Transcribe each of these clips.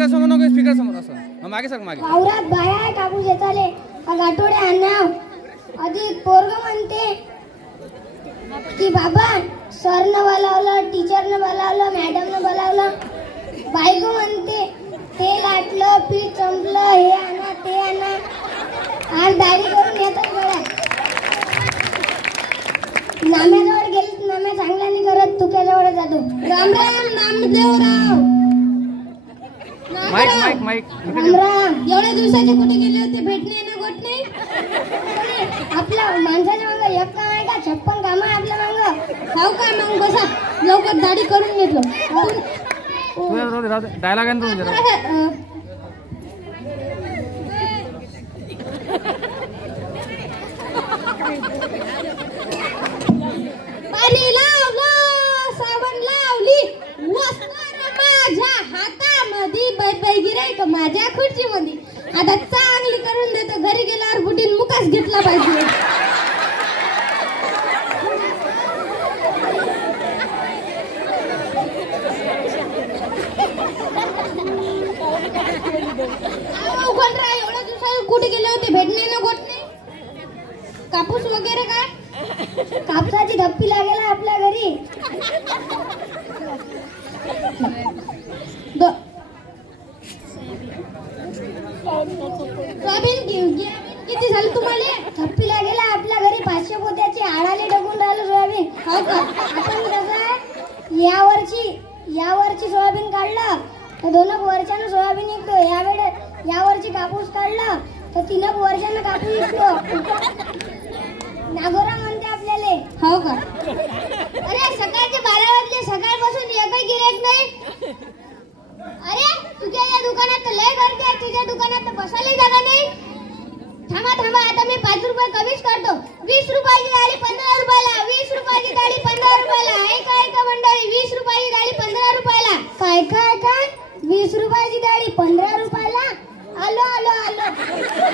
Speaker समोर नको, speaker समोर असं मागे सर मागे. वावरात बाया कापूस येताले गाठोडे आणाव आधी पोरग म्हणते की बाबा सरनं बोलावलं, टीचरनं बोलावलं, मॅडमनं बोलावलं. बायको म्हणते तेल आटलं, पीठ संपलं, हे आणा ते आणा. आज दाढी करून येतात गळ्यात. नाम्याजवळ गेली, नाम्या चांगला नाही करत, तुक्याजवळ जातो. Ram Ram Namdevrao. Mike mike mike. Ram Ram. एवढ्या दिवसाचे कुठे गेले होते? भेटणे ना गोट नाही. आपल्या माणसाच्या मागं एक काम आहे का? 56 काम आहे आपल्या मागं. खाऊ का मग? बसा लवकर दाढी करून घेतलो. डायलॉग आहे ना तुमचा. पाणी लावलं, साबण लावली, वस्त्र माझ्या हातामध्ये, बाय गिराईक माझ्या खुर्चीमध्ये. आता चांगली करून देतो. घरी गेल्यावर बुटीन मुकाच घेतला पाहिजे. एवढ्या दिवसात कुठे गेले होते? भेटणे ना गोट नाही. कापूस वगैरे काय? कापसाची धप्पी लागेल आपल्या घरी. सोयाबीन किती झालं तुम्हाला? धप्पी लागेल आपल्या घरी. 500 पोत्याची आडाले टाकून राहिलो सोयाबीन. हो का? आपण कसं आहे, यावरची सोयाबीन काढलं तर 2 वर्षानं सोयाबीन निघतो. यावरची कापूस काढलं तर 3 वर्षानं कापूस निघतो. नागोरा म्हणते आपल्याला. हो का? अरे सकाळचे 12 वाजले, सकाळपासून एकही गिऱ्हाईक नाही. अरे तुझ्या या दुकानात तर लय गर्दी आहे. तुझ्या दुकानात तर बसायला जागा नाही. थांबा आता मी 5 रुपये कमीच करतो. 20 रुपयाची डाळी 15 रुपयाला. 20 रुपयाची डाळी 15 रुपयाला. ऐका मंडळी, 20 रुपयाची डाळी 15 रुपयाला. काय 20 रुपयाची डाळी 15 रुपयाला? आलो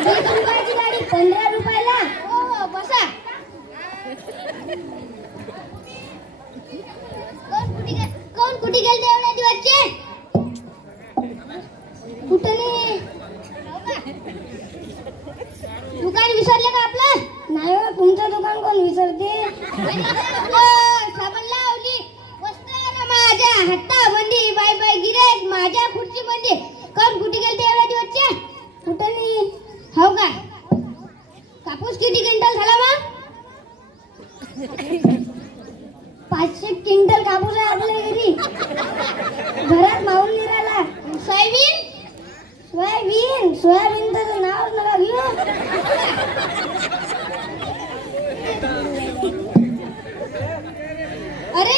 20 रुपयाची डाळी 15 रुपयाला. हो बसा. कोण कुठे गेलते एवढ्या दिवसचे? कुठे नाही. दुकान विसरले का आपलं? नाही हो, तुमचं दुकान कोण विसरते? साबण लावली, वस्त्र माझ्या हातामध्ये, बाय गिऱ्हाईक माझ्या खुर्चीमध्ये. कोण कुठे गेलते एवढ्या दिवसचे? कुठे नाही. हो का? कापूस किती क्विंटल झाला मग? 500 क्विंटल कापूस आहे आपल्या घरी. घरात माऊल निघाला. सोयाबीन तर नाव नका घेऊ. अरे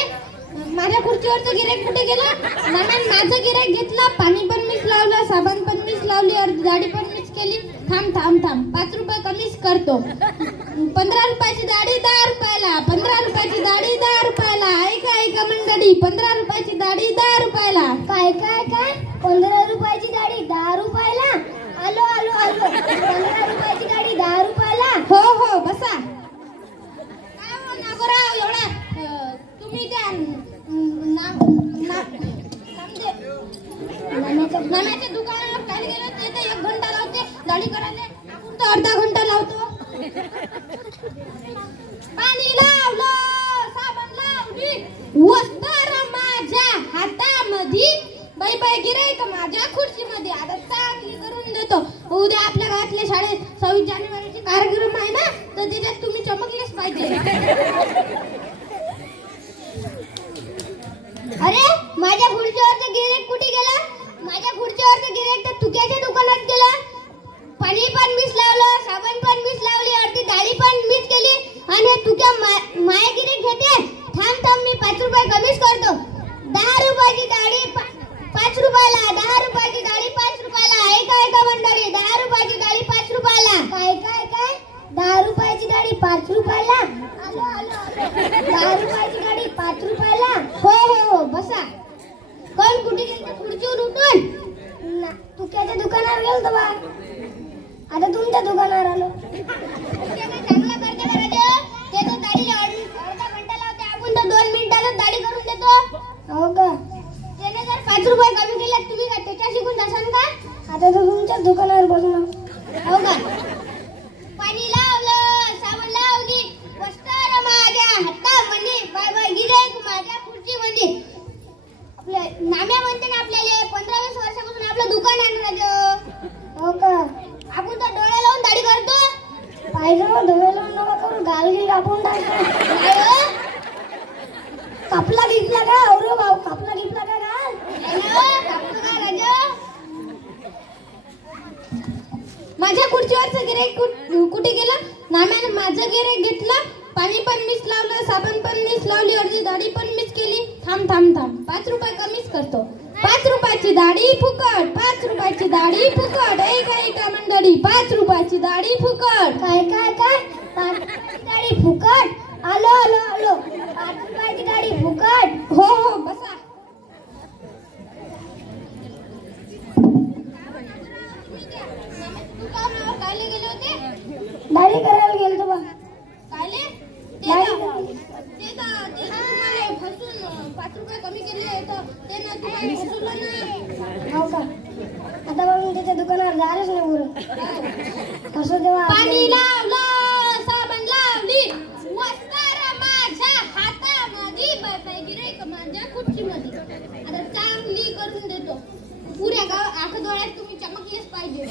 माझ्या खुर्चीवरचं गिऱ्हाईक कुठे गेलं? माझं गिऱ्हाईक घेतला. पाणी पण मीच लावलं, साबण पण मीच लावली, अर्धी दाढी पण मीच केली. थांब 5 रुपये कमीच करतो. 15 रुपयाची दाढी 10 रुपयाला. 15 रुपयाची दाढी 10 रुपयाला. ऐका मंडळी, 15 रुपयाची दाढी 10 रुपयाला. काय 15 रुपयाची दाढी 10 रुपयाला? आलो 15 रुपयाची दाढी 10 रुपयाला. हो बसा. काय हो नागोराव, एवढा तुम्ही त्या नाम्याच्या दुकानावर काय गेलं? ते तर 1 घंटा लावते दाढी करायला. आपण तर अर्धा घंटा लावतो. पाणी लावलं, साबण लावली, वस्त्र माझ्या हातामध्ये, बाय गिऱ्हाईक माझ्या खुर्चीमध्ये. आता चांगली करून देतो. उद्या आपल्या गावातल्या शाळेत 26 जानेवारीचे कार्यक्रम आहे ना, तर त्याच्यात तुम्ही चमकलेच पाहिजे. अरे माझ्या खुर्चीवरचं गिऱ्हाईक कुठे गेला? माझ्या खुर्चीवरचं गिऱ्हाईक तर तुक्याच्या दुकानात गेलं. पाणी पण मीच लावलं, साबण पण मीच लावली, अर्धी दाढी पण मीच केली. आणि तुक्या माया गिऱ्हाईक घेते. थांब मी 5 रुपये कमीच करतो. 10 रुपयाची दाढी 5 रुपयाला. 10 रुपयाची दाढी 5 रुपयाला. ऐका मंडळी, 10 रुपयाची दाढी 5 रुपयाला. काय 10 रुपयाची दाढी 5 रुपयाला? आलो 10 रुपयाची दाढी 5 रुपयाला. हो बसा. कोण कुठे गेलं? खुर्चीवर उठून तुक्याच्या दुकानावर गेलो बा. आता तुमच्या दुकानावर आलो. चांगला करते बरं ते तो दाढी अर्धा घंटा लावते. आपण तर 2 मिनिटातच दाढी करून देतो. हो का? त्याने जर 5 रुपये कमी केले, तुम्ही का त्याच्या शिकून जाशाल आता तर तुमच्याच दुकानावर बसणार. हो का? पाणी लावलं, साबण लावली, वस्त्र माझ्या हातामध्ये, बाय बाय गिऱ्हाईक माझ्या खुर्चीमध्ये. आपल्या नाम्या म्हणते ना आपल्याला 15-20 वर्षापासून आपलं दुकान आहे ना राजू. हो का? आपण तर डोळे लावून दाढी करतो. पाहिजे डोळे लावून नका करू, गालगी कापून टाकतो. नाही हो. कापला गिपला का अरे भाऊ, कापला गिपला का गाल? नाही हो, कापतो का राजू? माझ्या खुर्चीवरचं गिऱ्हाईक कुठे गेलं? नाम्यानं माझं गिऱ्हाईक घेतलं. पाणी पण मीच लावलं, साबण पण मीच लावली, अर्धी दाढी पण मीच केली. थांब 5 रुपये कमीच करतो. 5 रुपयाची दाढी फुकट, 5 रुपयाची दाढी फुकट. ऐका मंडळी, 5 रुपयाची दाढी फुकट. काय काय काय 5 रुपयाची गाडी फुकट? आलो आलो आलो. 5 रुपयाची गाडी फुकट? हो हो, बसा. दुकानावर कायले गेले होते? दाढी करायला गेलतो बा. कायले? दाढी ते तुम्हाला फसून 5 रुपये कमी केले तर ते ना तुम्हाला फसवलं ना. हो का? आता बघ मी त्याच्या दुकानावर जायलाच नाही बोलून. कसं तेव्हा पाणी लावलं, साबण लावली, वस्त्र माझ्या हातामध्ये, बाय बाय गिऱ्हाईक माझ्या खुर्चीमध्ये. आता चांगली करून देतो. पुऱ्या गाव आठवड्यात तुम्ही चमकलेच पाहिजे.